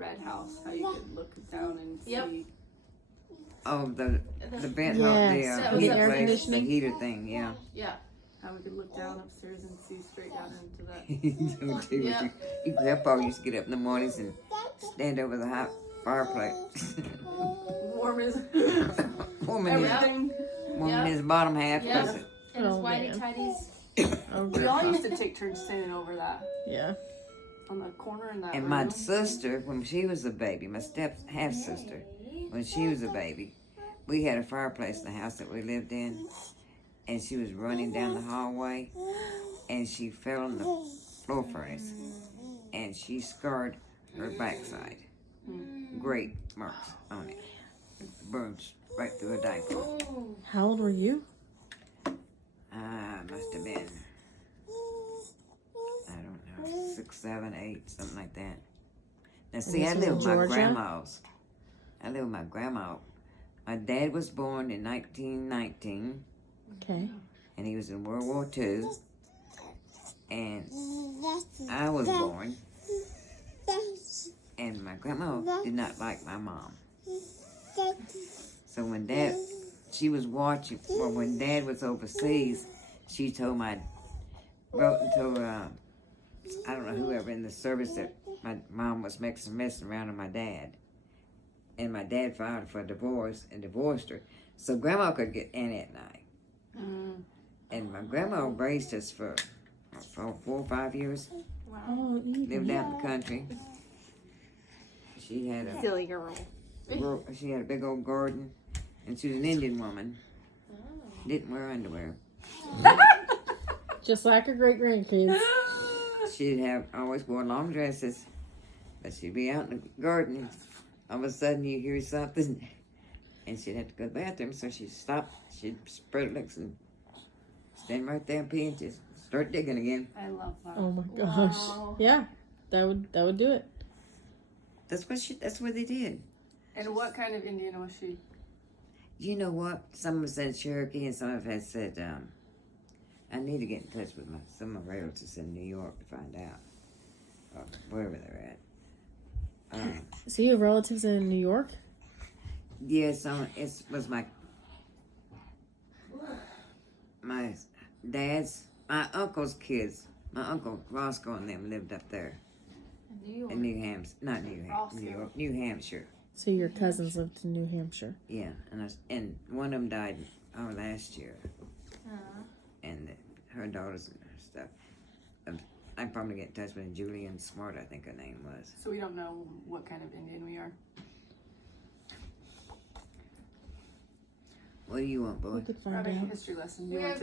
red house, how you could look down and see. Yep. Oh, the vent, Yes. That the was heat air place, the conditioning. heater thing, yeah. Yeah. How we could look down upstairs and see straight down into that. Yeah. Grandpa used to get up in the mornings and stand over the hot fireplace. Warm as warming his, everything. warming his bottom half. Yeah. 'Cause And his Oh, whitey man. tighties. Oh, We all grandpa. used to take turns standing over that Yeah. on the corner in that And room. my sister, when she was a baby, my half sister, when she was a baby, we had a fireplace in the house that we lived in, and she was running down the hallway, and she fell on the floor furnace, and she scarred her backside. Great marks on it. Burns right through her diaper. How old were you? Must have been, I don't know, 6, 7, 8, something like that. Now see, I this was live with in my Georgia? grandma's. I live with my grandma. My dad was born in 1919, Okay. and he was in World War II. And I was born, and my grandma did not like my mom. So when she was watching, well, when Dad was overseas, she told wrote and told, I don't know, whoever in the service that my mom was messing around with my dad. And my dad filed for divorce and divorced her. So Grandma could get Annette and I. And my grandma raised us for 4 or 5 years. Oh, Lived out in the country. She had a Silly girl. she had a big old garden, and she was an Indian woman. Didn't wear underwear. just like her great grandkids. She'd always wore long dresses, but she'd be out in the garden. And all of a sudden, you hear something, and she'd have to go to the bathroom. So she'd stop. She'd spread her legs and stand right there and pee and just start digging again. I love that. Oh my gosh. Wow. Yeah, that would do it. That's what they did. And what kind of Indian was she? You know what? Some of them said Cherokee, and some of them had said, I need to get in touch with some of my relatives in New York to find out, or wherever they're at. So you have relatives in New York? Yes, it was my dad's, my uncle's kids. My uncle Roscoe and them lived up there in New Hampshire, not New Hampshire, New York, New Hampshire. So your cousins lived in New Hampshire. Yeah, and one of them died last year, and her daughters and her stuff. I can probably get in touch with Julian Smart, I think her name was. So we don't know what kind of Indian we are. What do you want, boy? We could find Probably a out. history lesson. We have